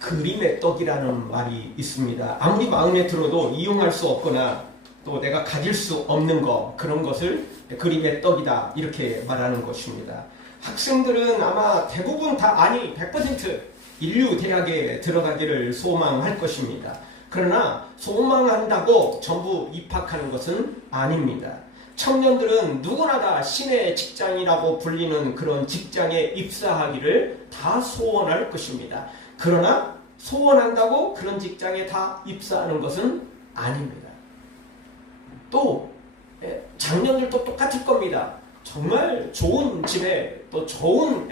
그림의 떡이라는 말이 있습니다. 아무리 마음에 들어도 이용할 수 없거나 또 내가 가질 수 없는 것, 그런 것을 그림의 떡이다 이렇게 말하는 것입니다. 학생들은 아마 대부분 다, 아니 100% 인류 대학에 들어가기를 소망할 것입니다. 그러나 소망한다고 전부 입학하는 것은 아닙니다. 청년들은 누구나 다 신의 직장이라고 불리는 그런 직장에 입사하기를 다 소원할 것입니다. 그러나 소원한다고 그런 직장에 다 입사하는 것은 아닙니다. 또 장년들도 똑같을 겁니다. 정말 좋은 집에 또 좋은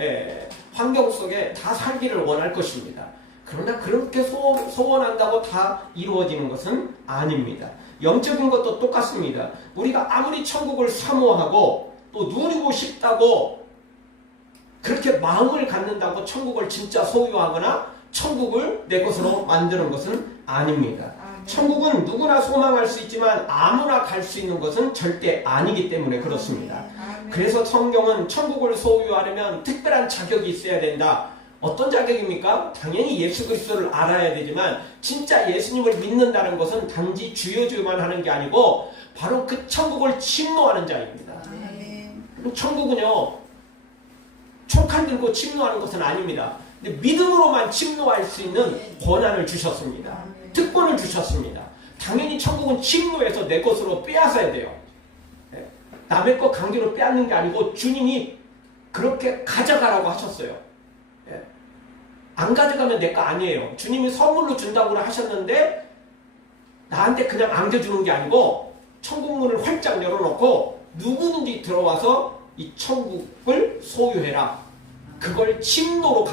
환경 속에 다 살기를 원할 것입니다. 그러나 그렇게 소원한다고 다 이루어지는 것은 아닙니다. 영적인 것도 똑같습니다. 우리가 아무리 천국을 사모하고 또 누리고 싶다고 그렇게 마음을 갖는다고 천국을 진짜 소유하거나 천국을 내 것으로 만드는 것은 아닙니다. 천국은 누구나 소망할 수 있지만 아무나 갈 수 있는 것은 절대 아니기 때문에 그렇습니다. 그래서 성경은 천국을 소유하려면 특별한 자격이 있어야 된다. 어떤 자격입니까? 당연히 예수 그리스도를 알아야 되지만 진짜 예수님을 믿는다는 것은 단지 주여주여만 하는 게 아니고 바로 그 천국을 침노하는 자입니다. 천국은요, 총칼 들고 침노하는 것은 아닙니다. 근데 믿음으로만 침노할 수 있는 권한을 주셨습니다. 특권을 주셨습니다. 당연히 천국은 침노해서 내 것으로 빼앗아야 돼요. 남의 것 강제로 빼앗는 게 아니고 주님이 그렇게 가져가라고 하셨어요. 안 가져가면 내 거 아니에요. 주님이 선물로 준다고 하셨는데 나한테 그냥 안겨주는 게 아니고 천국문을 활짝 열어놓고 누구든지 들어와서 이 천국을 소유해라. 그걸 침노로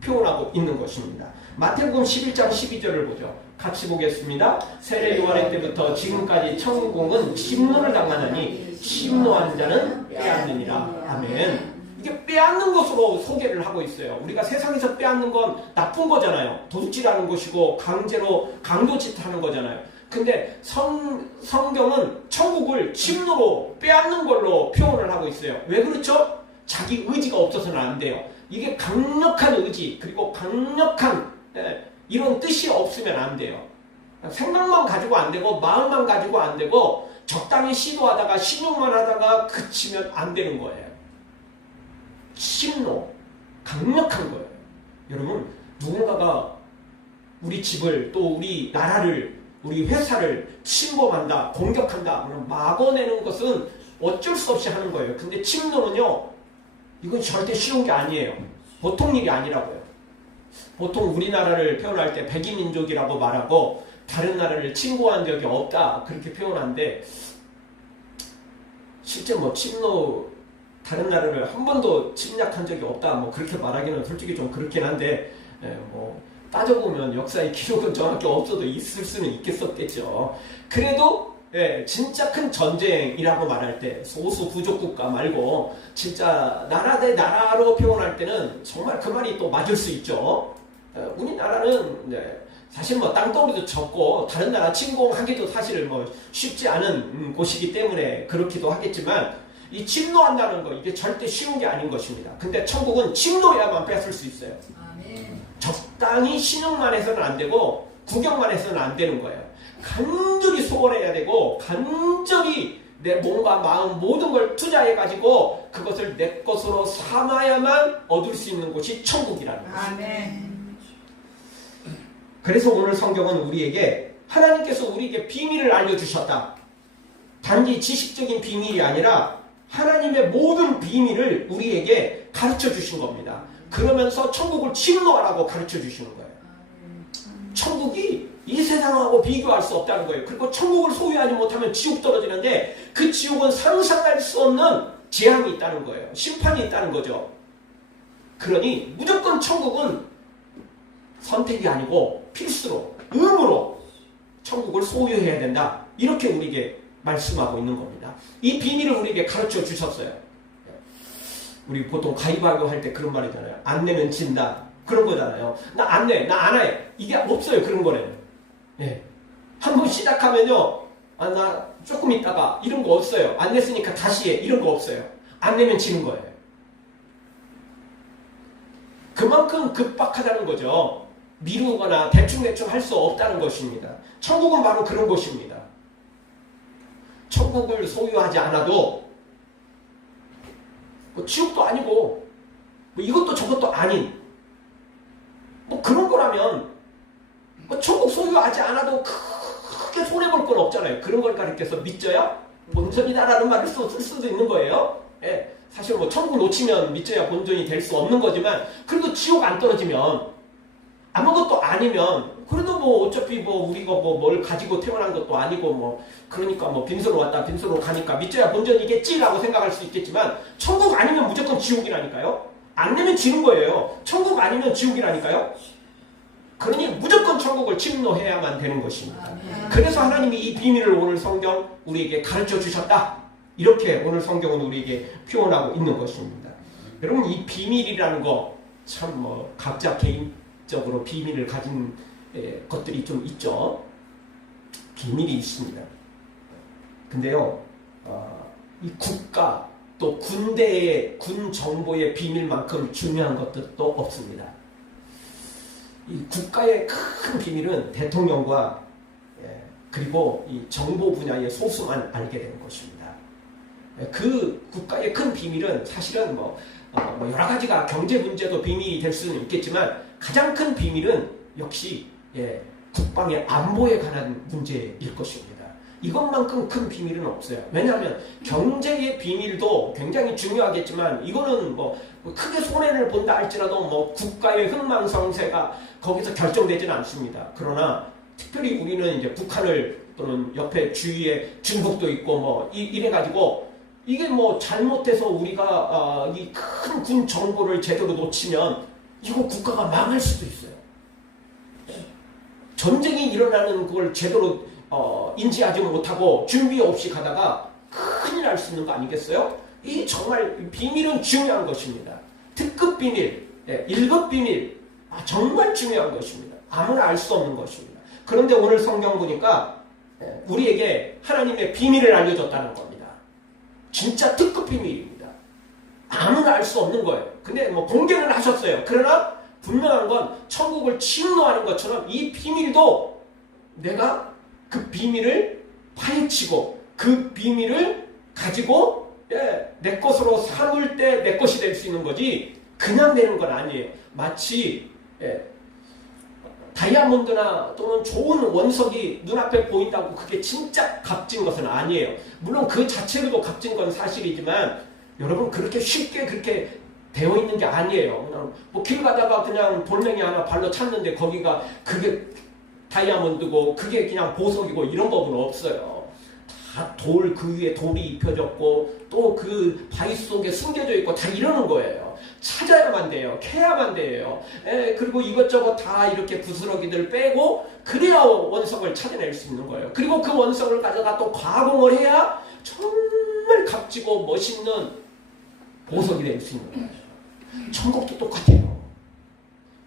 표현하고 있는 것입니다. 마태복음 11장 12절을 보죠. 같이 보겠습니다. 세례 요한의 때부터 지금까지 천국은 침노를 당하느니 침노한 자는 빼앗느니라. 아멘. 이게 빼앗는 것으로 소개를 하고 있어요. 우리가 세상에서 빼앗는 건 나쁜 거잖아요. 도둑질하는 것이고 강제로 강도짓하는 거잖아요. 근데 성경은 천국을 침노로 빼앗는 걸로 표현을 하고 있어요. 왜 그렇죠? 자기 의지가 없어서는 안 돼요. 이게 강력한 의지 그리고 강력한 이런 뜻이 없으면 안 돼요. 생각만 가지고 안 되고 마음만 가지고 안 되고 적당히 시도하다가 신용만 하다가 그치면 안 되는 거예요. 침노, 강력한 거예요. 여러분, 누군가가 우리 집을 또 우리 나라를 우리 회사를 침범한다, 공격한다, 그럼 막아내는 것은 어쩔 수 없이 하는 거예요. 근데 침노는요, 이건 절대 쉬운 게 아니에요. 보통 일이 아니라고요. 보통 우리나라를 표현할 때 백이민족이라고 말하고 다른 나라를 침공한 적이 없다 그렇게 표현하는데 실제 침노 다른 나라를 한 번도 침략한 적이 없다 그렇게 말하기는 솔직히 좀 그렇긴 한데 따져보면 역사의 기록은 정확히 없어도 있을 수는 있겠었겠죠. 그래도 진짜 큰 전쟁이라고 말할 때 소수 부족국가 말고 진짜 나라 대 나라로 표현할 때는 정말 그 말이 또 맞을 수 있죠. 우리나라는 사실 땅덩어리도 적고 다른 나라 침공하기도 사실 쉽지 않은 곳이기 때문에 그렇기도 하겠지만 이 침노한다는 거 이게 절대 쉬운 게 아닌 것입니다. 근데 천국은 침노해야만 뺏을 수 있어요. 아멘. 적당히 신용만 해서는 안 되고 구경만 해서는 안 되는 거예요. 간절히 소원해야 되고 간절히 내 몸과 마음 모든 걸 투자해가지고 그것을 내 것으로 삼아야만 얻을 수 있는 곳이 천국이라는 것입니다. 아멘. 그래서 오늘 성경은 우리에게 하나님께서 우리에게 비밀을 알려주셨다. 단지 지식적인 비밀이 아니라 하나님의 모든 비밀을 우리에게 가르쳐 주신 겁니다. 그러면서 천국을 침노하라고 가르쳐 주시는 거예요. 천국이 이 세상하고 비교할 수 없다는 거예요. 그리고 천국을 소유하지 못하면 지옥 떨어지는데 그 지옥은 상상할 수 없는 재앙이 있다는 거예요. 심판이 있다는 거죠. 그러니 무조건 천국은 선택이 아니고 필수로, 의무로 천국을 소유해야 된다. 이렇게 우리에게 말씀하고 있는 겁니다. 이 비밀을 우리에게 가르쳐 주셨어요. 우리 보통 가위바위보 할 때 그런 말이잖아요. 안 내면 진다. 그런 거잖아요. 나 안 내, 나 안 해. 이게 없어요. 그런 거는. 한번 시작하면요. 나 조금 있다가 이런 거 없어요. 안 냈으니까 다시 해. 이런 거 없어요. 안 내면 지는 거예요. 그만큼 급박하다는 거죠. 미루거나 대충대충 할 수 없다는 것입니다. 천국은 바로 그런 것입니다. 천국을 소유하지 않아도 뭐 지옥도 아니고 뭐 이것도 저것도 아닌 뭐 그런 거라면 뭐 천국 소유하지 않아도 크게 손해볼 건 없잖아요. 그런 걸 가리켜서 믿져야 본전이다라는 말을 쓸 수도 있는 거예요. 예, 사실 뭐 천국 놓치면 믿져야 본전이 될 수 없는 거지만 그래도 지옥 안 떨어지면 아무것도 아니면 그래도 뭐 어차피 뭐 우리가 뭐 뭘 가지고 태어난 것도 아니고 뭐 그러니까 뭐 빈소로 왔다 빈소로 가니까 믿져야 본전이겠지라고 생각할 수 있겠지만 천국 아니면 무조건 지옥이라니까요. 안 내면 지는 거예요. 천국 아니면 지옥이라니까요. 그러니 무조건 천국을 침노해야만 되는 것입니다. 그래서 하나님이 이 비밀을 오늘 성경 우리에게 가르쳐 주셨다. 이렇게 오늘 성경은 우리에게 표현하고 있는 것입니다. 여러분 이 비밀이라는 거 참 뭐 각자 개인적으로 비밀을 가진 것들이 좀 있죠. 비밀이 있습니다. 근데요, 이 국가 또 군대의 군 정보의 비밀만큼 중요한 것들도 없습니다. 이 국가의 큰 비밀은 대통령과 그리고 이 정보 분야의 소수만 알게 되는 것입니다. 그 국가의 큰 비밀은 사실은 뭐 여러 가지가 경제 문제도 비밀이 될 수는 있겠지만 가장 큰 비밀은 역시 국방의 안보에 관한 문제일 것입니다. 이것만큼 큰 비밀은 없어요. 왜냐하면 경제의 비밀도 굉장히 중요하겠지만 이거는 뭐 크게 손해를 본다 할지라도 뭐 국가의 흥망성쇠가 거기서 결정되지는 않습니다. 그러나 특별히 우리는 이제 북한을 또는 옆에 주위에 중국도 있고 뭐 이래가지고 이게 뭐 잘못해서 우리가 이 큰 군 정보를 제대로 놓치면 이거 국가가 망할 수도 있어요. 전쟁이 일어나는 걸 제대로 인지하지 못하고 준비 없이 가다가 큰일 날 수 있는 거 아니겠어요? 이 정말 비밀은 중요한 것입니다. 특급 비밀, 1급 비밀, 정말 중요한 것입니다. 아무나 알 수 없는 것입니다. 그런데 오늘 성경 보니까 우리에게 하나님의 비밀을 알려줬다는 겁니다. 진짜 특급 비밀입니다. 아무나 알 수 없는 거예요. 근데 뭐 공개는 하셨어요. 그러나 분명한 건 천국을 침노하는 것처럼 이 비밀도 내가 그 비밀을 파헤치고 그 비밀을 가지고 내 것으로 삼을 때 내 것이 될 수 있는 거지 그냥 되는 건 아니에요. 마치 다이아몬드나 또는 좋은 원석이 눈앞에 보인다고 그게 진짜 값진 것은 아니에요. 물론 그 자체로도 값진 건 사실이지만 여러분 그렇게 쉽게 그렇게 되어 있는 게 아니에요. 그냥 뭐 길 가다가 그냥 돌멩이 하나 발로 찼는데 거기가 그게 다이아몬드고 그게 그냥 보석이고 이런 법은 없어요. 다 돌 그 위에 돌이 입혀졌고 또 그 바위 속에 숨겨져 있고 다 이러는 거예요. 찾아야만 돼요. 캐야만 돼요. 그리고 이것저것 다 이렇게 부스러기들 빼고 그래야 원석을 찾아낼 수 있는 거예요. 그리고 그 원석을 가져가 또 가공을 해야 정말 값지고 멋있는 보석이 될 수 있는 거예요. 천국도 똑같아요.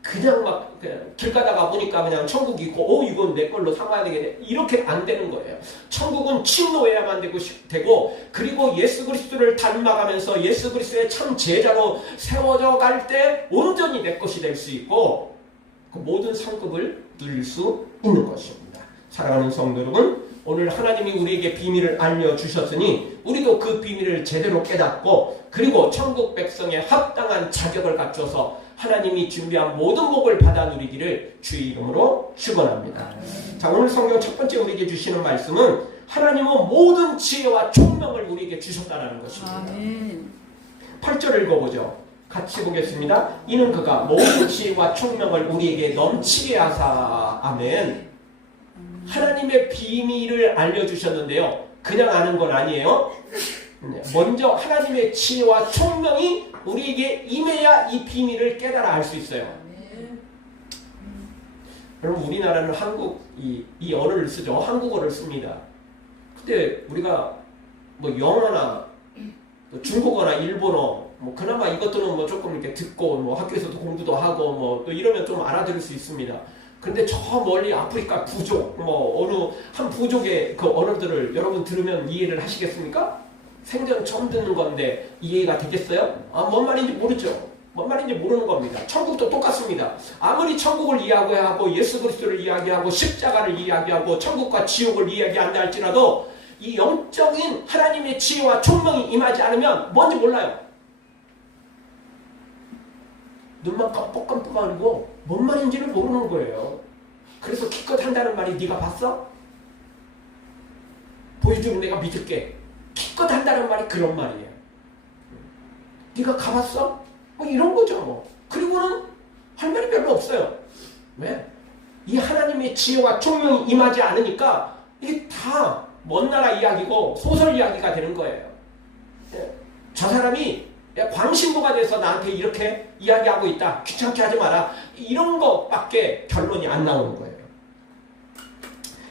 그냥 막 길 가다가 보니까 그냥 천국이 있고 이건 내 걸로 삼아야 되겠네 이렇게 안 되는 거예요. 천국은 침노해야만 되고 그리고 예수 그리스도를 닮아가면서 예수 그리스도의 참 제자로 세워져 갈 때 온전히 내 것이 될 수 있고 그 모든 상급을 누릴 수 있는 것입니다. 사랑하는 성도 여러분, 오늘 하나님이 우리에게 비밀을 알려주셨으니 우리도 그 비밀을 제대로 깨닫고 그리고 천국 백성의 합당한 자격을 갖춰서 하나님이 준비한 모든 복을 받아 누리기를 주의 이름으로 축원합니다. 자, 오늘 성경 첫 번째 우리에게 주시는 말씀은 하나님은 모든 지혜와 총명을 우리에게 주셨다는 것입니다. 아멘. 8절 읽어보죠. 같이 보겠습니다. 이는 그가 모든 지혜와 총명을 우리에게 넘치게 하사. 아멘. 하나님의 비밀을 알려주셨는데요. 그냥 아는 건 아니에요. 먼저 하나님의 지혜와 총명이 우리에게 임해야 이 비밀을 깨달아 알 수 있어요. 여러분 우리나라는 이 언어를 쓰죠. 한국어를 씁니다. 근데 우리가 뭐 영어나 중국어나 일본어 뭐 그나마 이것들은 뭐 조금 이렇게 듣고 뭐 학교에서도 공부도 하고 뭐 또 이러면 좀 알아들을 수 있습니다. 근데 저 멀리 아프리카 부족 뭐 어느 한 부족의 그 언어들을 여러분 들으면 이해를 하시겠습니까? 생전 처음 듣는 건데 이해가 되겠어요? 뭔 말인지 모르죠. 뭔 말인지 모르는 겁니다. 천국도 똑같습니다. 아무리 천국을 이야기하고 예수 그리스도를 이야기하고 십자가를 이야기하고 천국과 지옥을 이야기한다 할지라도 이 영적인 하나님의 지혜와 총명이 임하지 않으면 뭔지 몰라요. 눈만 깜빡깜빡하고 뭔 말인지를 모르는 거예요. 그래서 기껏 한다는 말이 네가 봤어? 보여주면 내가 믿을게. 기껏 한다는 말이 그런 말이에요. 네가 가봤어? 뭐 이런 거죠. 뭐. 그리고는 할 말이 별로 없어요. 왜? 이 하나님의 지혜와 총명이 임하지 않으니까 이게 다 먼 나라 이야기고 소설 이야기가 되는 거예요. 저 사람이 광신도가 돼서 나한테 이렇게 이야기하고 있다. 귀찮게 하지 마라. 이런 것밖에 결론이 안 나오는 거예요.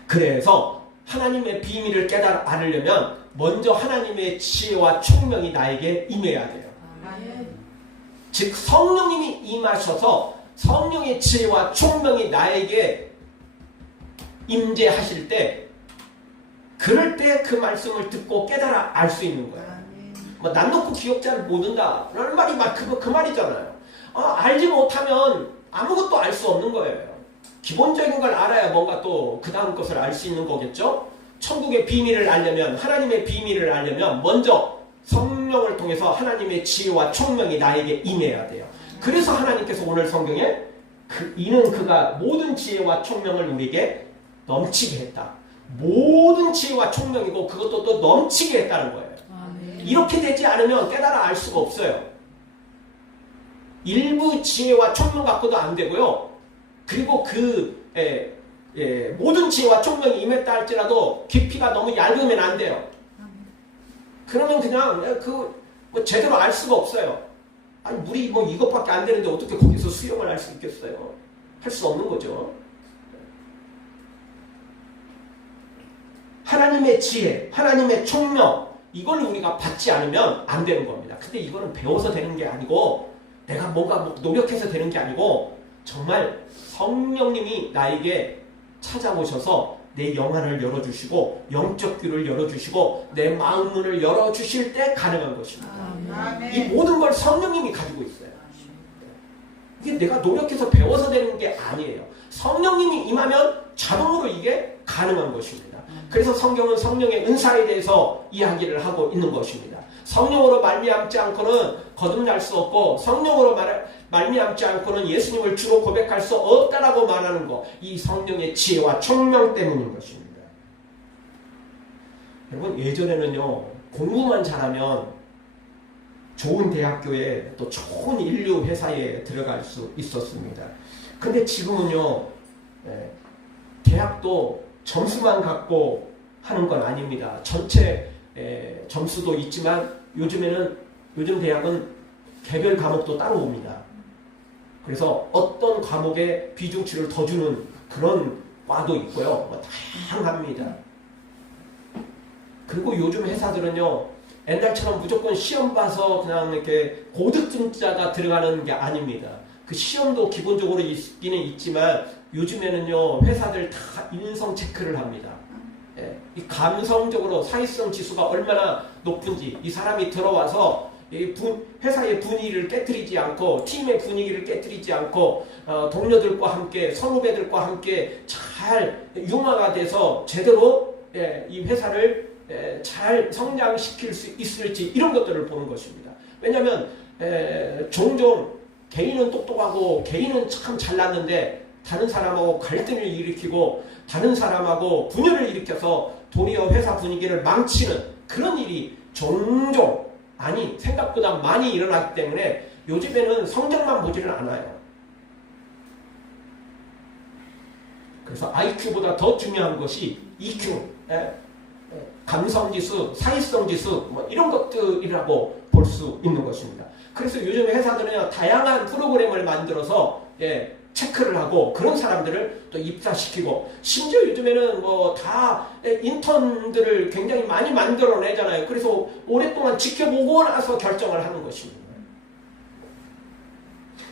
그래서 하나님의 비밀을 깨달아 알으려면 먼저 하나님의 지혜와 총명이 나에게 임해야 돼요. 즉 성령님이 임하셔서 성령의 지혜와 총명이 나에게 임재하실 때 그럴 때 그 말씀을 듣고 깨달아 알 수 있는 거야. 뭐 난 놓고 기억자를 모른다 라는 말이 막 그 말이잖아요. 알지 못하면 아무것도 알 수 없는 거예요. 기본적인 걸 알아야 뭔가 또 그 다음 것을 알 수 있는 거겠죠. 천국의 비밀을 알려면 하나님의 비밀을 알려면 먼저 성령을 통해서 하나님의 지혜와 총명이 나에게 임해야 돼요. 그래서 하나님께서 오늘 성경에 이는 그가 모든 지혜와 총명을 우리에게 넘치게 했다. 모든 지혜와 총명이고 그것도 또 넘치게 했다는 거예요. 이렇게 되지 않으면 깨달아 알 수가 없어요. 일부 지혜와 총명 갖고도 안 되고요. 그리고 모든 지혜와 총명이 임했다 할지라도 깊이가 너무 얇으면 안 돼요. 그러면 그냥 뭐 제대로 알 수가 없어요. 아니 물이 뭐 이것밖에 안 되는데 어떻게 거기서 수영을 할 수 있겠어요? 할 수 없는 거죠. 하나님의 지혜, 하나님의 총명 이걸 우리가 받지 않으면 안 되는 겁니다. 근데 이거는 배워서 되는 게 아니고 내가 뭔가 노력해서 되는 게 아니고 정말 성령님이 나에게 찾아오셔서 내 영안을 열어주시고 영적 귀를 열어주시고 내 마음 문을 열어주실 때 가능한 것입니다. 이 모든 걸 성령님이 가지고 있어요. 이게 내가 노력해서 배워서 되는 게 아니에요. 성령님이 임하면 자동으로 이게 가능한 것입니다. 그래서 성경은 성령의 은사에 대해서 이야기를 하고 있는 것입니다. 성령으로 말미암지 않고는 거듭날 수 없고 성령으로 말미암지 않고는 예수님을 주로 고백할 수 없다라고 말하는 것, 이 성령의 지혜와 총명 때문인 것입니다. 여러분 예전에는요 공부만 잘하면 좋은 대학교에 또 좋은 인류 회사에 들어갈 수 있었습니다. 근데 지금은요 대학도 점수만 갖고 하는 건 아닙니다. 전체 점수도 있지만 요즘 대학은 개별 과목도 따로 옵니다. 그래서 어떤 과목에 비중치를 더 주는 그런 과도 있고요. 뭐 다양합니다. 그리고 요즘 회사들은요 옛날처럼 무조건 시험 봐서 그냥 이렇게 고득점자가 들어가는 게 아닙니다. 그 시험도 기본적으로 있기는 있지만 요즘에는요 회사들 다 인성 체크를 합니다. 이 감성적으로 사회성 지수가 얼마나 높은지 이 사람이 들어와서 회사의 분위기를 깨뜨리지 않고 팀의 분위기를 깨뜨리지 않고 동료들과 함께 선후배들과 함께 잘 융화가 돼서 제대로 이 회사를 잘 성장시킬 수 있을지 이런 것들을 보는 것입니다. 왜냐하면 종종 개인은 똑똑하고 개인은 참 잘났는데 다른 사람하고 갈등을 일으키고 다른 사람하고 분열을 일으켜서 도리어 회사 분위기를 망치는 그런 일이 종종 생각보다 많이 일어나기 때문에 요즘에는 성적만 보지를 않아요. 그래서 IQ보다 더 중요한 것이 EQ, 감성지수, 사회성지수 뭐 이런 것들이라고 볼 수 있는 것입니다. 그래서 요즘 회사들은 다양한 프로그램을 만들어서 체크를 하고 그런 사람들을 또 입사시키고 심지어 요즘에는 뭐 다 인턴들을 굉장히 많이 만들어내잖아요. 그래서 오랫동안 지켜보고 나서 결정을 하는 것입니다.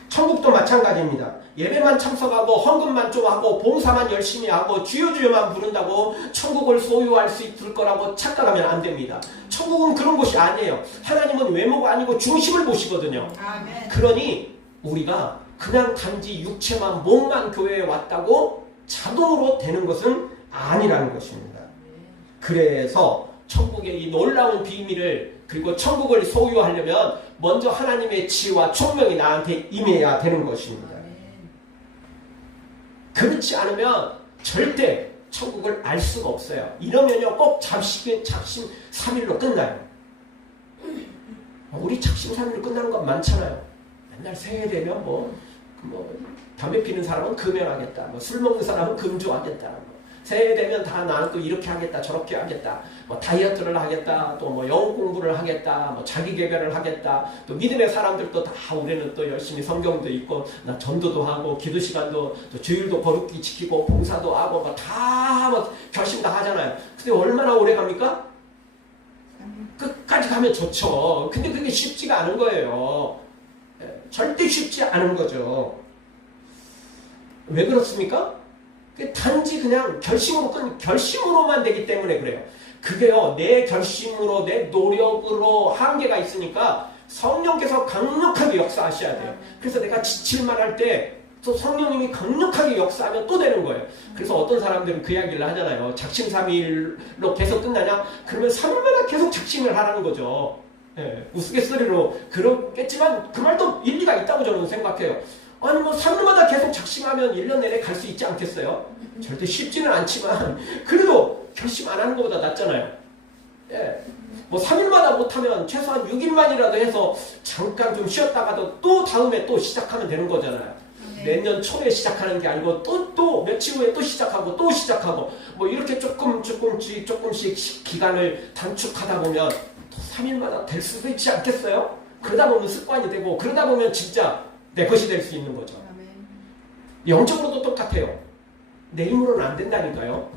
천국도 마찬가지입니다. 예배만 참석하고 헌금만 좀 하고 봉사만 열심히 하고 주여 주여만 부른다고 천국을 소유할 수 있을 거라고 착각하면 안 됩니다. 천국은 그런 곳이 아니에요. 하나님은 외모가 아니고 중심을 보시거든요. 아멘. 그러니 우리가 그냥 단지 육체만 몸만 교회에 왔다고 자동으로 되는 것은 아니라는 것입니다. 그래서 천국의 이 놀라운 비밀을 그리고 천국을 소유하려면 먼저 하나님의 지혜와 총명이 나한테 임해야 되는 것입니다. 그렇지 않으면 절대 천국을 알 수가 없어요. 이러면요 꼭 작심삼일로 끝나요. 우리 작심삼일로 끝나는 건 많잖아요. 맨날 새해 되면 뭐 담배 피는 사람은 금연하겠다, 뭐 술 먹는 사람은 금주하겠다, 새해 되면 다 나는 또 이렇게 하겠다 저렇게 하겠다, 뭐 다이어트를 하겠다, 또 뭐 영어 공부를 하겠다, 뭐 자기 개발을 하겠다, 또 믿음의 사람들도 다 우리는 또 열심히 성경도 읽고 나 전도도 하고 기도 시간도 또 주일도 거룩히 지키고 봉사도 하고 뭐 다 뭐 결심 다 하잖아요. 근데 얼마나 오래 갑니까? 끝까지 가면 좋죠. 근데 그게 쉽지가 않은 거예요. 절대 쉽지 않은 거죠. 왜 그렇습니까? 단지 그냥 결심으로만 되기 때문에 그래요. 그게요, 내 결심으로, 내 노력으로 한계가 있으니까 성령께서 강력하게 역사하셔야 돼요. 그래서 내가 지칠만 할 때 또 성령님이 강력하게 역사하면 또 되는 거예요. 그래서 어떤 사람들은 그 이야기를 하잖아요. 작심삼일로 계속 끝나냐? 그러면 3일마다 계속 작심을 하라는 거죠. 예, 우스갯소리로 그렇겠지만 그 말도 일리가 있다고 저는 생각해요. 아니 뭐 3일마다 계속 작심하면 1년 내내 갈 수 있지 않겠어요? 절대 쉽지는 않지만 그래도 결심 안 하는 것보다 낫잖아요. 예. 뭐 3일마다 못하면 최소한 6일만이라도 해서 잠깐 좀 쉬었다가도 또 다음에 또 시작하면 되는 거잖아요. 내년 초에 시작하는 게 아니고 또 며칠 후에 또 시작하고 또 시작하고 뭐 이렇게 조금씩 기간을 단축하다 보면 또 3일마다 될 수도 있지 않겠어요? 그러다 보면 습관이 되고 그러다 보면 진짜 내 것이 될 수 있는 거죠. 영적으로도 똑같아요. 내 힘으로는 안 된다니까요.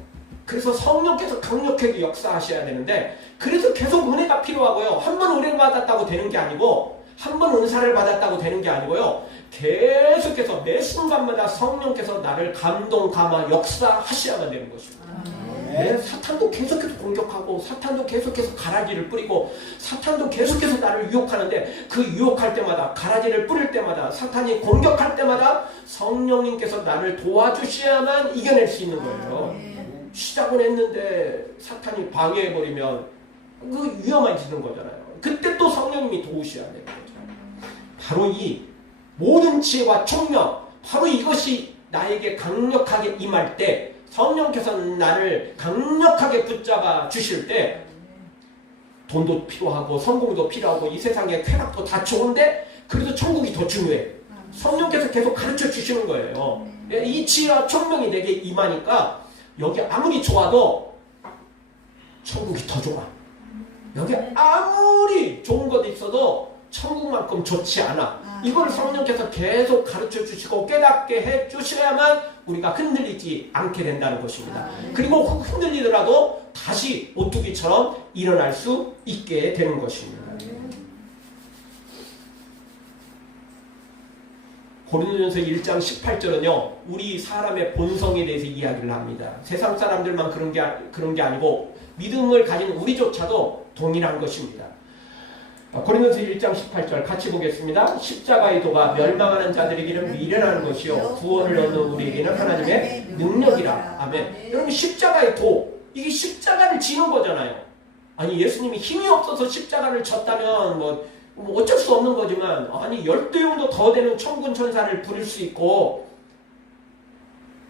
그래서 성령께서 강력하게 역사하셔야 되는데 그래서 계속 은혜가 필요하고요. 한 번 은혜를 받았다고 되는 게 아니고 한 번 은사를 받았다고 되는 게 아니고요. 계속해서 매 순간마다 성령께서 나를 감동, 감화, 역사하셔야만 되는 것입니다. 네, 사탄도 계속해서 공격하고 사탄도 계속해서 가라지를 뿌리고 사탄도 계속해서 나를 유혹하는데 그 유혹할 때마다 가라지를 뿌릴 때마다 사탄이 공격할 때마다 성령님께서 나를 도와주셔야만 이겨낼 수 있는 거예요. 시작은 했는데 사탄이 방해해버리면 그 위험해지는 거잖아요. 그때 또 성령님이 도우셔야 되는 거죠. 바로 이 모든 지혜와 총명, 바로 이것이 나에게 강력하게 임할 때 성령께서 나를 강력하게 붙잡아 주실 때 돈도 필요하고 성공도 필요하고 이 세상의 쾌락도 다 좋은데 그래도 천국이 더 중요해. 성령께서 계속 가르쳐 주시는 거예요. 이 지혜와 총명이 내게 임하니까 여기 아무리 좋아도 천국이 더 좋아. 여기 아무리 좋은 것 있어도 천국만큼 좋지 않아. 이걸 성령께서 계속 가르쳐 주시고 깨닫게 해 주셔야만 우리가 흔들리지 않게 된다는 것입니다. 그리고 흔들리더라도 다시 오뚜기처럼 일어날 수 있게 되는 것입니다. 고린도전서 1장 18절은요. 우리 사람의 본성에 대해서 이야기를 합니다. 세상 사람들만 그런 게 아니고 믿음을 가진 우리조차도 동일한 것입니다. 고린도전서 1장 18절 같이 보겠습니다. 십자가의 도가 멸망하는 자들에게는 미련한 것이요 구원을 얻는 우리에게는 하나님의 능력이라. 아멘. 여러분 십자가의 도, 이게 십자가를 지는 거잖아요. 아니 예수님이 힘이 없어서 십자가를 졌다면 뭐 어쩔 수 없는 거지만 아니 10대용도 더 되는 천군 천사를 부릴 수 있고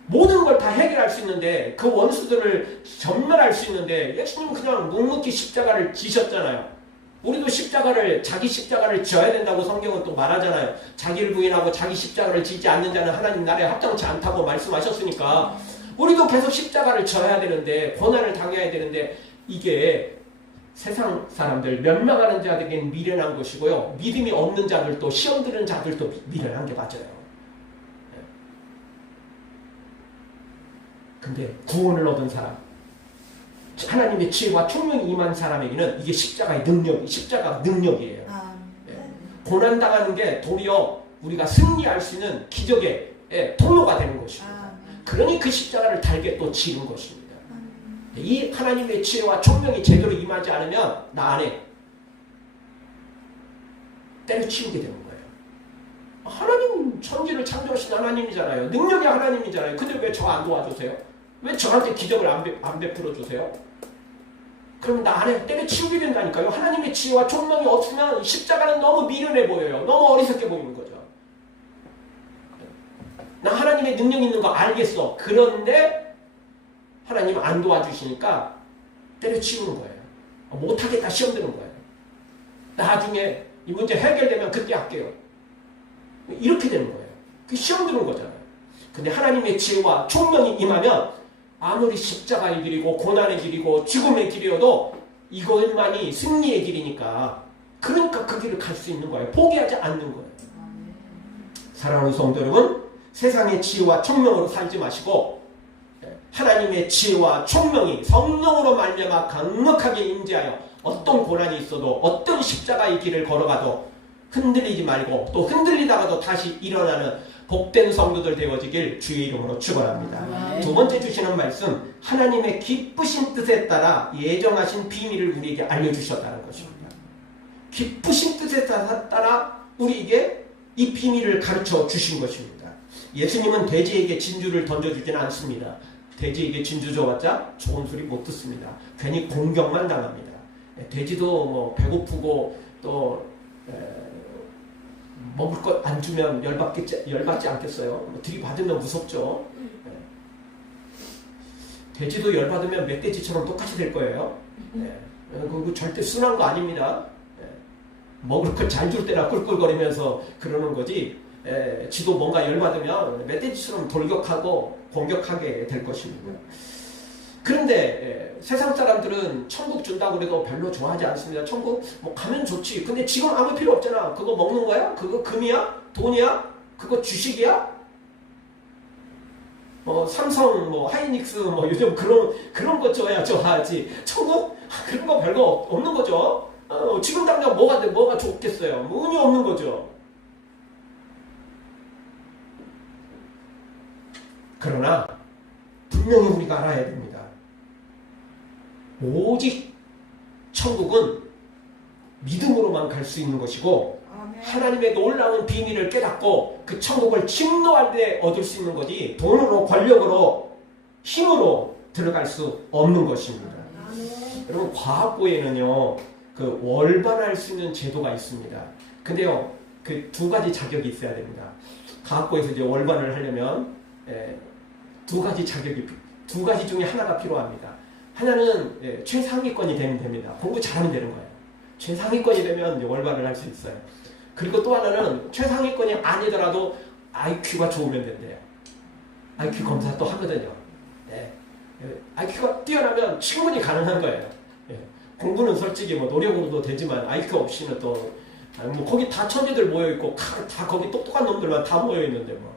모든 걸 다 해결할 수 있는데 그 원수들을 전멸할 수 있는데 예수님은 그냥 묵묵히 십자가를 지셨잖아요. 우리도 자기 십자가를 지어야 된다고 성경은 또 말하잖아요. 자기를 부인하고 자기 십자가를 지지 않는 자는 하나님 나라에 합당치 않다고 말씀하셨으니까 우리도 계속 십자가를 져야 되는데 고난을 당해야 되는데 이게 세상 사람들 멸망하는 자들에게는 미련한 것이고요. 믿음이 없는 자들도 시험 드는 자들도 미련한 게 맞아요. 근데 구원을 얻은 사람, 하나님의 지혜와 총명이 임한 사람에게는 이게 십자가가 능력이에요. 고난당하는 게 도리어 우리가 승리할 수 있는 기적의 통로가 되는 것입니다. 그러니 그 십자가를 달게 또 지는 것입니다. 이 하나님의 지혜와 총명이 제대로 임하지 않으면 나 안에 때려치우게 되는 거예요. 하나님 천지를 창조하신 하나님이잖아요. 능력의 하나님이잖아요. 근데 왜 저 안 도와주세요? 왜 저한테 기적을 안 베풀어 주세요? 그러면 나 안에 때려치우게 된다니까요. 하나님의 지혜와 총명이 없으면 십자가는 너무 미련해 보여요. 너무 어리석게 보이는 거죠. 나 하나님의 능력 있는 거 알겠어. 그런데 하나님 안 도와주시니까 때려치우는 거예요. 못하겠다 시험 드는 거예요. 나중에 이 문제 해결되면 그때 할게요. 이렇게 되는 거예요. 그 시험 드는 거잖아요. 근데 하나님의 지혜와 총명이 임하면 아무리 십자가의 길이고 고난의 길이고 죽음의 길이어도 이것만이 승리의 길이니까 그러니까 그 길을 갈 수 있는 거예요. 포기하지 않는 거예요. 사랑하는 성도 여러분, 세상의 지혜와 총명으로 살지 마시고 하나님의 지혜와 총명이 성령으로 말미암아 강력하게 임재하여 어떤 고난이 있어도 어떤 십자가의 길을 걸어가도 흔들리지 말고 또 흔들리다가도 다시 일어나는 복된 성도들 되어지길 주의 이름으로 축원합니다. 두 번째 주시는 말씀, 하나님의 기쁘신 뜻에 따라 예정하신 비밀을 우리에게 알려주셨다는 것입니다. 기쁘신 뜻에 따라 우리에게 이 비밀을 가르쳐 주신 것입니다. 예수님은 돼지에게 진주를 던져주지는 않습니다. 돼지에게 진주 줘봤자 좋은 소리 못 듣습니다. 괜히 공격만 당합니다. 돼지도 뭐 배고프고 또 먹을 것 안 주면 열받지 않겠어요? 뭐 들이받으면 무섭죠. 돼지도 열받으면 멧돼지처럼 똑같이 될 거예요. 그거 절대 순한 거 아닙니다. 먹을 걸 잘 줄 때나 꿀꿀거리면서 그러는 거지. 지도 뭔가 열받으면 멧돼지처럼 돌격하고 공격하게 될 것입니다. 그런데 세상 사람들은 천국 준다고 해도 별로 좋아하지 않습니다. 천국 뭐 가면 좋지. 근데 지금 아무 필요 없잖아. 그거 먹는 거야? 그거 금이야? 돈이야? 그거 주식이야? 삼성, 뭐 하이닉스, 뭐 요즘 그런 거 줘야 좋아하지. 천국 그런 거 별거 없는 거죠. 지금 당장 뭐가 좋겠어요? 뭐 의미 없는 거죠. 그러나 분명히 우리가 알아야 됩니다. 오직 천국은 믿음으로만 갈 수 있는 것이고 하나님의 놀라운 비밀을 깨닫고 그 천국을 침노할 때 얻을 수 있는 거지 돈으로 권력으로 힘으로 들어갈 수 없는 것입니다. 여러분 과학고에는요 그 월반할 수 있는 제도가 있습니다. 근데요 그 두 가지 자격이 있어야 됩니다. 과학고에서 이제 월반을 하려면 두 가지 중에 하나가 필요합니다. 하나는 최상위권이 되면 됩니다. 공부 잘하면 되는 거예요. 최상위권이 되면 월반을 할 수 있어요. 그리고 또 하나는 최상위권이 아니더라도 IQ가 좋으면 된대요. IQ 검사 또 하거든요. IQ가 뛰어나면 충분히 가능한 거예요. 공부는 솔직히 뭐 노력으로도 되지만 IQ 없이는 또 뭐 거기 다 천재들 모여있고 다 거기 똑똑한 놈들만 다 모여있는데 뭐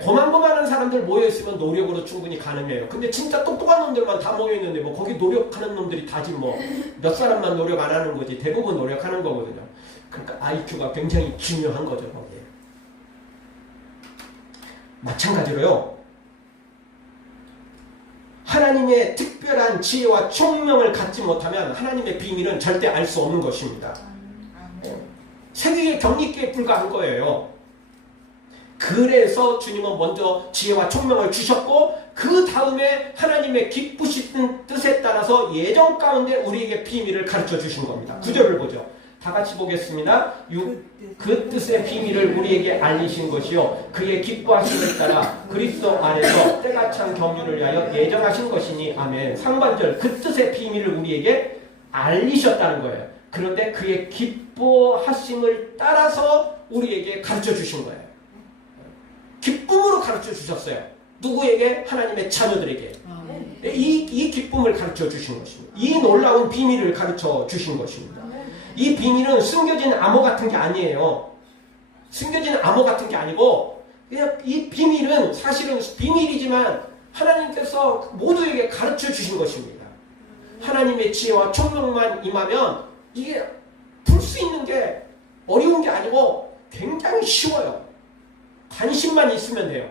고만고만한 사람들 모여있으면 노력으로 충분히 가능해요. 근데 진짜 똑똑한 놈들만 다 모여있는데 뭐 거기 노력하는 놈들이 다지 뭐 몇 사람만 노력 안 하는 거지 대부분 노력하는 거거든요. 그러니까 IQ가 굉장히 중요한 거죠. 거기에. 마찬가지로요. 하나님의 특별한 지혜와 총명을 갖지 못하면 하나님의 비밀은 절대 알 수 없는 것입니다. 세계의 경리기에 불과한 거예요. 그래서 주님은 먼저 지혜와 총명을 주셨고 그 다음에 하나님의 기쁘신 뜻에 따라서 예정 가운데 우리에게 비밀을 가르쳐 주신 겁니다. 9절을 보죠. 다 같이 보겠습니다. 그 뜻의 비밀을 우리에게 알리신 것이요 그의 기뻐하심을 따라 그리스도 안에서 때가 찬 경륜을 위하여 예정하신 것이니 아멘. 3반절 그 뜻의 비밀을 우리에게 알리셨다는 거예요. 그런데 그의 기뻐하심을 따라서 우리에게 가르쳐 주신 거예요. 기쁨으로 가르쳐 주셨어요. 누구에게? 하나님의 자녀들에게. 이 기쁨을 가르쳐 주신 것입니다. 이 놀라운 비밀을 가르쳐 주신 것입니다. 이 비밀은 숨겨진 암호 같은 게 아니에요. 숨겨진 암호 같은 게 아니고 그냥 이 비밀은 사실은 비밀이지만 하나님께서 모두에게 가르쳐 주신 것입니다. 하나님의 지혜와 총명만 임하면 이게 풀 수 있는 게 어려운 게 아니고 굉장히 쉬워요. 관심만 있으면 돼요.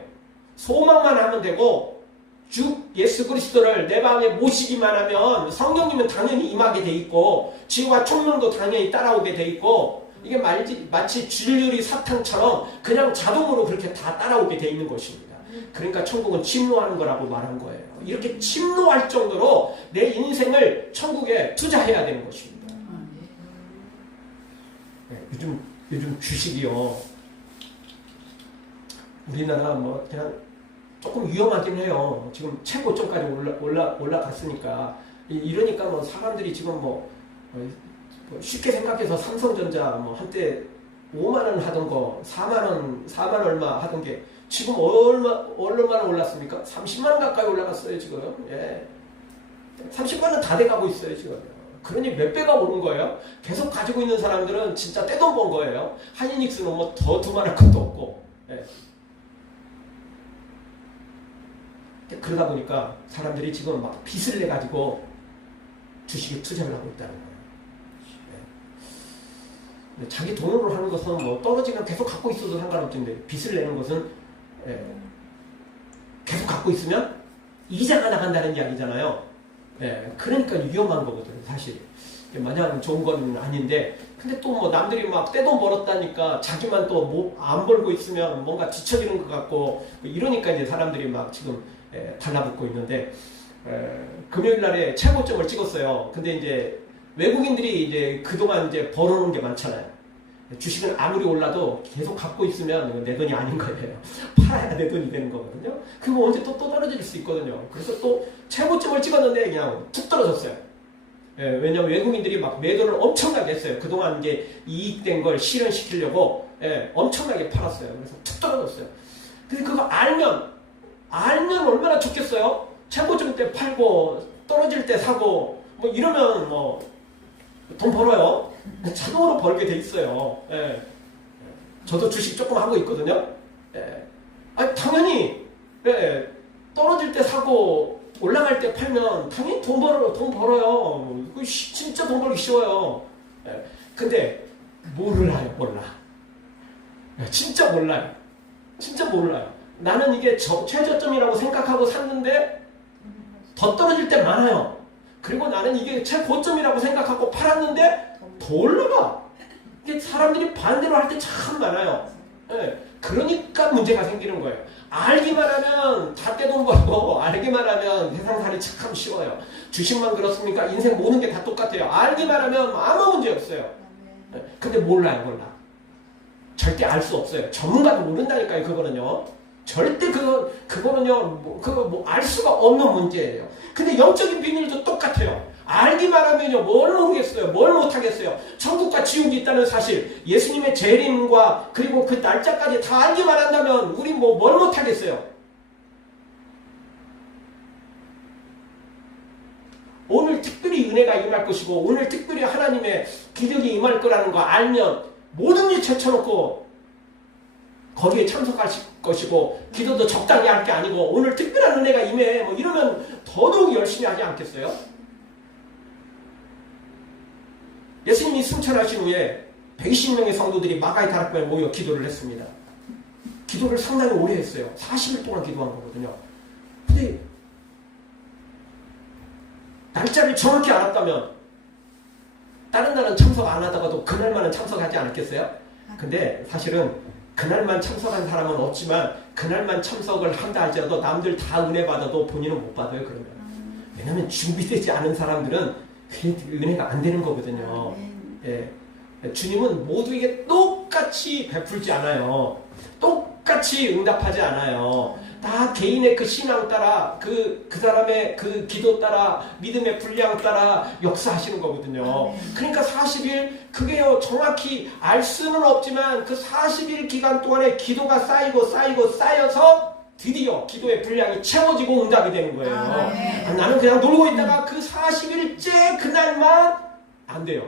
소망만 하면 되고 주 예수 그리스도를 내 마음에 모시기만 하면 성령님은 당연히 임하게 돼 있고 지혜와 총명도 당연히 따라오게 돼 있고 이게 마치 쥐류리 사탕처럼 그냥 자동으로 그렇게 다 따라오게 돼 있는 것입니다. 그러니까 천국은 침노하는 거라고 말한 거예요. 이렇게 침노할 정도로 내 인생을 천국에 투자해야 되는 것입니다. 네, 요즘 주식이요. 우리나라 뭐 그냥 조금 위험하긴 해요. 지금 최고점까지 올라갔으니까. 이러니까 뭐 사람들이 지금 뭐 쉽게 생각해서 삼성전자 뭐 한때 5만원 하던 거 4만 얼마 하던 게 지금 얼마나 올랐습니까? 30만원 가까이 올라갔어요, 지금. 예. 30만원 다 돼가고 있어요, 지금. 그러니 몇 배가 오른 거예요? 계속 가지고 있는 사람들은 진짜 떼돈 번 거예요. 한이닉스는 뭐 더 두말할 것도 없고. 예. 그러다 보니까 사람들이 지금 막 빚을 내가지고 주식에 투자를 하고 있다는 거예요. 네. 자기 돈으로 하는 것은 뭐 떨어지면 계속 갖고 있어도 상관없는데 빚을 내는 것은 계속 갖고 있으면 이자가 나간다는 이야기잖아요. 그러니까 위험한 거거든요, 사실. 마냥 좋은 건 아닌데, 근데 또 뭐 남들이 막 떼돈 벌었다니까 자기만 또 뭐 안 벌고 있으면 뭔가 뒤처지는 것 같고 이러니까 이제 사람들이 막 지금 달라붙고 있는데, 금요일 날에 최고점을 찍었어요. 근데 이제 외국인들이 이제 그동안 이제 벌어놓은 게 많잖아요. 주식은 아무리 올라도 계속 갖고 있으면 내 돈이 아닌 거예요. 팔아야 내 돈이 되는 거거든요. 그거 언제 또 떨어질 수 있거든요. 그래서 또 최고점을 찍었는데 그냥 툭 떨어졌어요. 왜냐면 외국인들이 막 매도를 엄청나게 했어요. 그동안 이제 이익된 걸 실현시키려고 엄청나게 팔았어요. 그래서 툭 떨어졌어요. 근데 그거 알면 얼마나 좋겠어요? 최고점 때 팔고 떨어질 때 사고 뭐 이러면 뭐 돈 벌어요. 자동으로 벌게 돼 있어요. 저도 주식 조금 하고 있거든요. 아니, 당연히 떨어질 때 사고 올라갈 때 팔면 당연히 돈 벌어요. 진짜 돈 벌기 쉬워요. 근데 몰라요. 진짜 몰라요. 진짜 몰라요. 나는 이게 최저점이라고 생각하고 샀는데 더 떨어질 때 많아요. 그리고 나는 이게 최고점이라고 생각하고 팔았는데 더 올라가. 이게 사람들이 반대로 할 때 참 많아요. 그러니까 문제가 생기는 거예요. 알기만 하면 다 떼돈 벌고 알기만 하면 세상살이 참 쉬워요. 주식만 그렇습니까? 인생 모든 게 다 똑같아요. 알기만 하면 아무 문제 없어요. 근데 몰라. 절대 알 수 없어요. 전문가도 모른다니까요. 그거는요. 절대 그거는요. 알 수가 없는 문제예요. 근데 영적인 비밀도 똑같아요. 알기만 하면요. 뭘 모르겠어요. 뭘 못하겠어요. 천국과 지옥이 있다는 사실, 예수님의 재림과 그리고 그 날짜까지 다 알기만 한다면 우리 뭘 못하겠어요. 오늘 특별히 은혜가 임할 것이고 오늘 특별히 하나님의 기적이 임할 거라는 거 알면 모든 일 제쳐놓고 거기에 참석할 것이고 기도도 적당히 할 게 아니고 오늘 특별한 은혜가 임해 뭐 이러면 더더욱 열심히 하지 않겠어요? 예수님이 승천하신 후에 120명의 성도들이 마가의 다락방에 모여 기도를 했습니다. 기도를 상당히 오래 했어요. 40일 동안 기도한 거거든요. 근데 날짜를 정확히 알았다면 다른 날은 참석 안 하다가도 그날만은 참석하지 않았겠어요? 근데 사실은 그날만 참석한 사람은 없지만 그날만 참석을 한다 하더라도 남들 다 은혜 받아도 본인은 못 받아요. 그러면 왜냐하면 준비되지 않은 사람들은 은혜가 안 되는 거거든요. 주님은 모두에게 똑같이 베풀지 않아요. 똑같이 응답하지 않아요. 다 개인의 그 신앙 따라 그 사람의 그 기도 따라 믿음의 분량 따라 역사하시는 거거든요. 그러니까 40일 그게요 정확히 알 수는 없지만 그 40일 기간 동안에 기도가 쌓여서 드디어 기도의 분량이 채워지고 응답이 되는 거예요. 나는 그냥 놀고 있다가 그 40일째 그날만 안 돼요.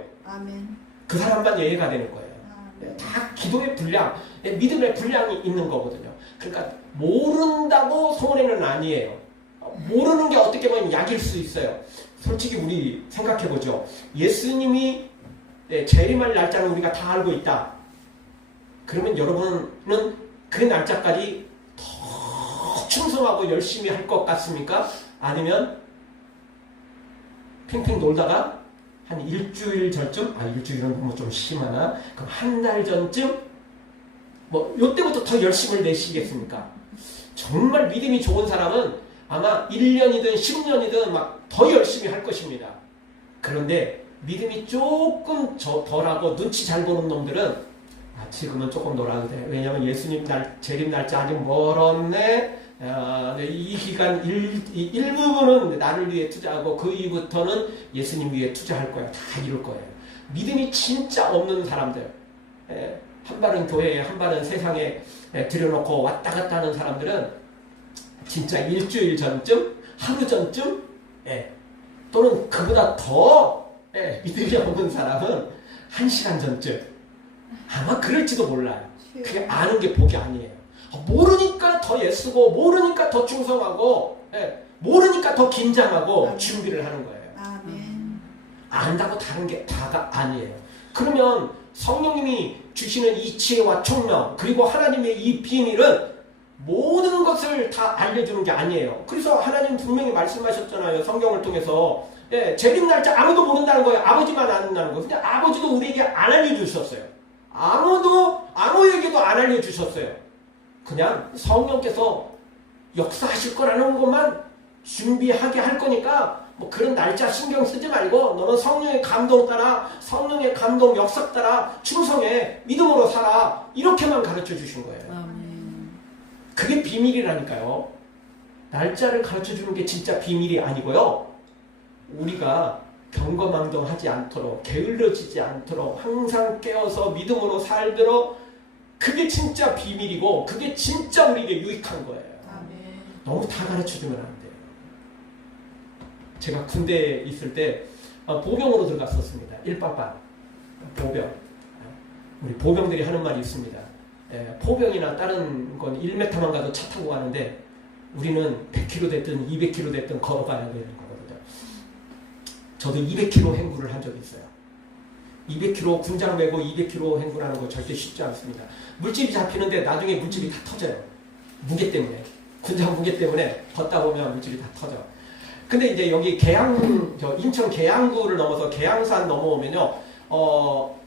그 사람만 예외가 되는 거예요. 다 기도의 분량, 믿음의 분량이 있는 거거든요. 그러니까 모른다고 손해는 아니에요. 모르는 게 어떻게 보면 약일 수 있어요. 솔직히 우리 생각해보죠. 예수님이 재림할 날짜는 우리가 다 알고 있다. 그러면 여러분은 그 날짜까지 더 충성하고 열심히 할 것 같습니까? 아니면 핑핑 놀다가 한 일주일 전쯤, 일주일은 너무 좀 심하나? 그럼 한 달 전쯤, 요때부터 더 열심을 내시겠습니까? 정말 믿음이 좋은 사람은 아마 1년이든 10년이든 막 더 열심히 할 것입니다. 그런데 믿음이 조금 덜하고 눈치 잘 보는 놈들은 지금은 조금 놀아도 돼. 왜냐면 예수님 재림 날짜 아직 멀었네. 이 기간 일부분은 나를 위해 투자하고 그 이후부터는 예수님 위해 투자할 거야. 다 이룰 거예요. 믿음이 진짜 없는 사람들, 한 발은 교회에 한 발은 세상에 들여놓고 왔다 갔다 하는 사람들은 진짜 일주일 전쯤, 하루 전쯤, 또는 그보다 더 믿음이 없는 사람은 1시간 전쯤 아마 그럴지도 몰라요. 그게 아는 게 복이 아니에요. 모르니까 더 애쓰고 모르니까 더 충성하고 모르니까 더 긴장하고 준비를 하는 거예요. 아멘. 안다고 다른 게 다가 아니에요. 그러면 성령님이 주시는 이 지혜와 총명 그리고 하나님의 이 비밀은 모든 것을 다 알려주는 게 아니에요. 그래서 하나님 분명히 말씀하셨잖아요. 성경을 통해서 재림 날짜 아무도 모른다는 거예요. 아버지만 안다는 거. 근데 아버지도 우리에게 안 알려주셨어요. 아무에게도 안 알려주셨어요. 그냥 성령께서 역사하실 거라는 것만 준비하게 할 거니까 그런 날짜 신경 쓰지 말고 너는 성령의 감동 따라 성령의 감동 역사 따라 충성해 믿음으로 살아 이렇게만 가르쳐 주신 거예요. 아멘. 그게 비밀이라니까요. 날짜를 가르쳐 주는 게 진짜 비밀이 아니고요. 우리가 경거망동하지 않도록 게을러지지 않도록 항상 깨어서 믿음으로 살도록 그게 진짜 비밀이고 그게 진짜 우리에게 유익한 거예요. 아멘. 너무 다 가르쳐주면 안 돼요. 제가 군대에 있을 때 보병으로 들어갔었습니다. 1빠빠 보병. 우리 보병들이 하는 말이 있습니다. 포병이나 다른 건 1m만 가도 차 타고 가는데 우리는 100km 됐든 200km 됐든 걸어가야 되는 거거든요. 저도 200km 행구를 한 적이 있어요. 200km 군장 메고 200km 행군하는 거 절대 쉽지 않습니다. 물집이 잡히는데 나중에 물집이 다 터져요. 무게 때문에. 군장 무게 때문에 걷다 보면 물집이 다 터져. 근데 이제 여기 인천 계양구를 넘어서 계양산 넘어오면요,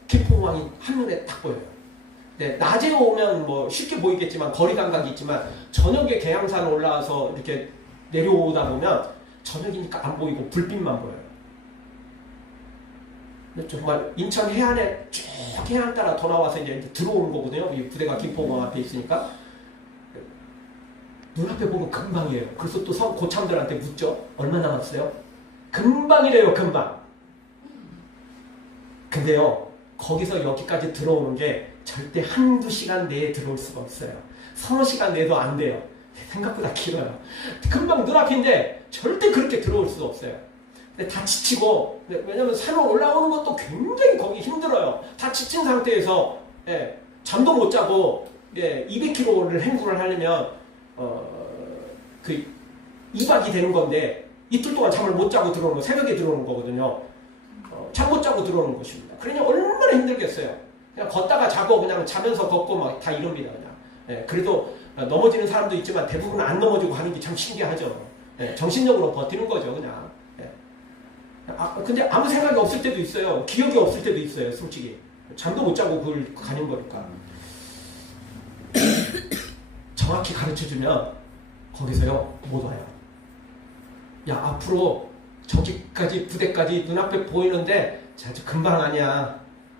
김포공항이 한눈에 딱 보여요. 낮에 오면 쉽게 보이겠지만 거리 감각이 있지만 저녁에 계양산 올라와서 이렇게 내려오다 보면 저녁이니까 안 보이고 불빛만 보여요. 정말 인천 해안에 쭉 해안 따라 돌아와서 이제 들어오는 거거든요. 이 부대가 김포공항 앞에 있으니까 눈앞에 보면 금방이에요. 그래서 또 고참들한테 묻죠. 얼마 남았어요? 금방이래요. 금방. 근데요 거기서 여기까지 들어오는 게 절대 한두 시간 내에 들어올 수가 없어요. 서너 시간 내도 안 돼요. 생각보다 길어요. 금방 눈앞인데 절대 그렇게 들어올 수가 없어요. 근데 다 지치고, 왜냐면 산을 올라오는 것도 굉장히 거기 힘들어요. 다 지친 상태에서 잠도 못 자고 200km를 행군을 하려면 그 2박이 되는 건데 이틀 동안 잠을 못 자고 들어오는 거, 새벽에 들어오는 거거든요. 잠 못 자고 들어오는 것입니다. 그러니 얼마나 힘들겠어요. 그냥 걷다가 자고 그냥 자면서 걷고 막 다 이럽니다. 그냥. 그래도 넘어지는 사람도 있지만 대부분 안 넘어지고 하는 게 참 신기하죠. 정신력으로 버티는 거죠, 그냥. 근데 아무 생각이 없을 때도 있어요. 기억이 없을 때도 있어요, 솔직히. 잠도 못 자고 그걸 가는 거니까. 정확히 가르쳐주면 거기서요, 못 와요. 야, 앞으로 저기까지, 부대까지 눈앞에 보이는데, 자, 금방 아니야.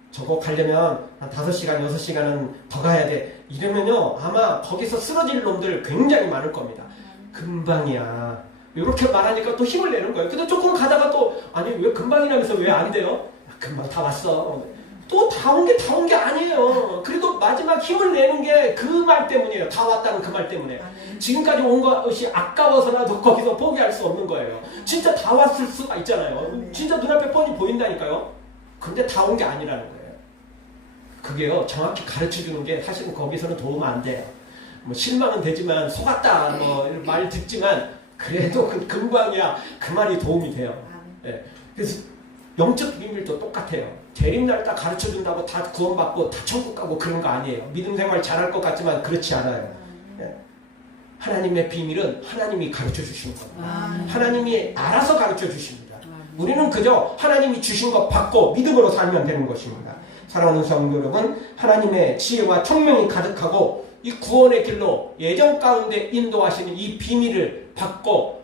저거 가려면 한 5시간, 6시간은 더 가야 돼. 이러면요, 아마 거기서 쓰러질 놈들 굉장히 많을 겁니다. 금방이야. 이렇게 말하니까 또 힘을 내는 거예요. 근데 조금 가다가 또, 아니, 왜 금방이라면서 왜 안 돼요? 금방 다 왔어. 또 다 온 게 아니에요. 그래도 마지막 힘을 내는 게 그 말 때문이에요. 다 왔다는 그 말 때문에. 지금까지 온 것이 아까워서라도 거기서 포기할 수 없는 거예요. 진짜 다 왔을 수가 있잖아요. 진짜 눈앞에 뻔히 보인다니까요. 근데 다 온 게 아니라는 거예요. 그게요, 정확히 가르쳐 주는 게 사실은 거기서는 도움 안 돼요. 실망은 되지만, 속았다, 말 듣지만, 그래도 금방이야. 그 말이 도움이 돼요. 그래서 영적 비밀도 똑같아요. 재림날 딱 가르쳐 준다고 다 구원받고 다 천국 가고 그런 거 아니에요. 믿음 생활 잘할 것 같지만 그렇지 않아요. 하나님의 비밀은 하나님이 가르쳐 주시는 겁니다. 아멘. 하나님이 알아서 가르쳐 주십니다. 우리는 그저 하나님이 주신 것 받고 믿음으로 살면 되는 것입니다. 사랑하는 성도 여러분, 하나님의 지혜와 총명이 가득하고 이 구원의 길로 예정 가운데 인도하시는 이 비밀을 받고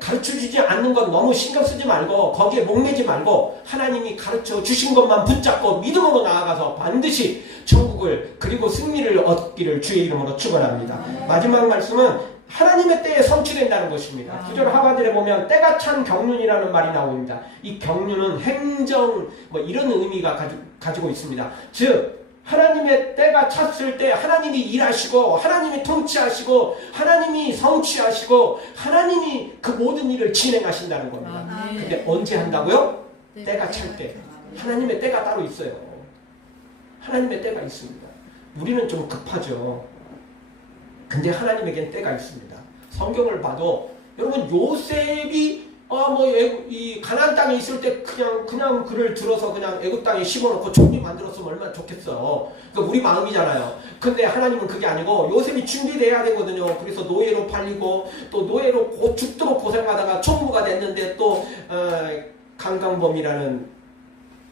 가르쳐주지 않는 건 너무 신경 쓰지 말고 거기에 목매지 말고 하나님이 가르쳐 주신 것만 붙잡고 믿음으로 나아가서 반드시 천국을 그리고 승리를 얻기를 주의 이름으로 축원합니다. 마지막 말씀은 하나님의 때에 성취된다는 것입니다. 9절 하반절에 보면 때가 찬 경륜이라는 말이 나옵니다. 이 경륜은 행정 이런 의미가 가지고 있습니다. 즉 하나님의 때가 찼을 때 하나님이 일하시고 하나님이 통치하시고 하나님이 성취하시고 하나님이 그 모든 일을 진행하신다는 겁니다. 근데 언제 한다고요? 때가 찰 때. 하나님의 때가 따로 있어요. 하나님의 때가 있습니다. 우리는 좀 급하죠. 근데 하나님에겐 때가 있습니다. 성경을 봐도 여러분 요셉이 이 가나안 땅에 있을 때 그냥 그를 들어서 그냥 애굽 땅에 심어놓고 종이 만들었으면 얼마나 좋겠어. 그러니까 우리 마음이잖아요. 근데 하나님은 그게 아니고 요셉이 준비돼야 되거든요. 그래서 노예로 팔리고 또 노예로 죽도록 고생하다가 총무가 됐는데 또 강강범이라는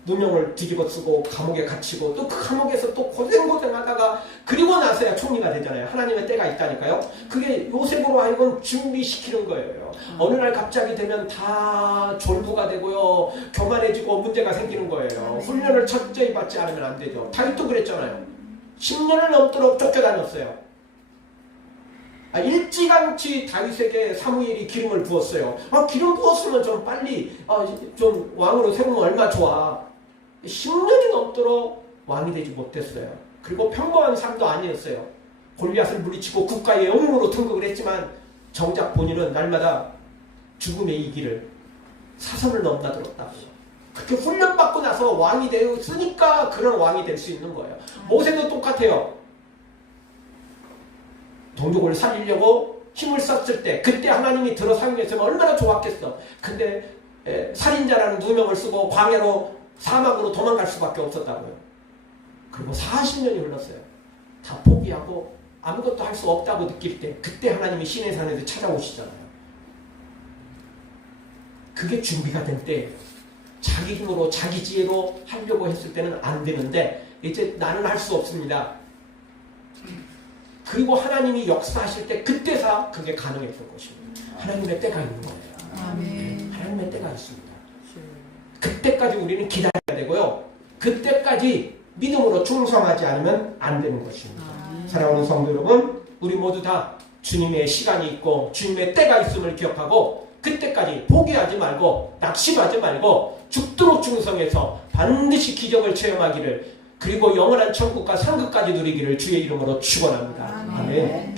누명을 뒤집어 쓰고 감옥에 갇히고 또 그 감옥에서 또 고생하다가 그리고 나서야 총리가 되잖아요. 하나님의 때가 있다니까요. 그게 요셉으로 하여금 준비시키는 거예요. 어느 날 갑자기 되면 다 졸부가 되고요. 교만해지고 문제가 생기는 거예요. 훈련을 철저히 받지 않으면 안 되죠. 다윗도 그랬잖아요. 10년을 넘도록 쫓겨다녔어요. 일찌감치 다윗에게 사무엘이 기름을 부었어요. 기름 부었으면 좀 빨리 좀 왕으로 세우면 얼마 좋아. 10년이 넘도록 왕이 되지 못했어요. 그리고 평범한 삶도 아니었어요. 골리앗을 물리치고 국가의 영웅으로 등극을 했지만 정작 본인은 날마다 죽음의 이 길을 사선을 넘나들었다고요. 그렇게 훈련받고 나서 왕이 되었으니까 그런 왕이 될 수 있는 거예요. 모세도 똑같아요. 동족을 살리려고 힘을 썼을 때 그때 하나님이 들어 사용했으면 얼마나 좋았겠어. 근데 살인자라는 누명을 쓰고 광야로 사막으로 도망갈 수밖에 없었다고요. 그리고 40년이 흘렀어요. 다 포기하고 아무것도 할 수 없다고 느낄 때 그때 하나님이 시내 산에서 찾아오시잖아요. 그게 준비가 된 때예요. 자기 힘으로 자기 지혜로 하려고 했을 때는 안 되는데 이제 나는 할 수 없습니다. 그리고 하나님이 역사하실 때 그때서 그게 가능했던 것입니다. 하나님의 때가 있는 거예요. 아멘. 하나님의 때가 있습니다. 그때까지 우리는 기다려야 되고요. 그때까지 믿음으로 충성하지 않으면 안 되는 것입니다. 사랑하는 성도 여러분, 우리 모두 다 주님의 시간이 있고 주님의 때가 있음을 기억하고 그때까지 포기하지 말고 낙심하지 말고 죽도록 충성해서 반드시 기적을 체험하기를 그리고 영원한 천국과 상급까지 누리기를 주의 이름으로 축원합니다. 아멘.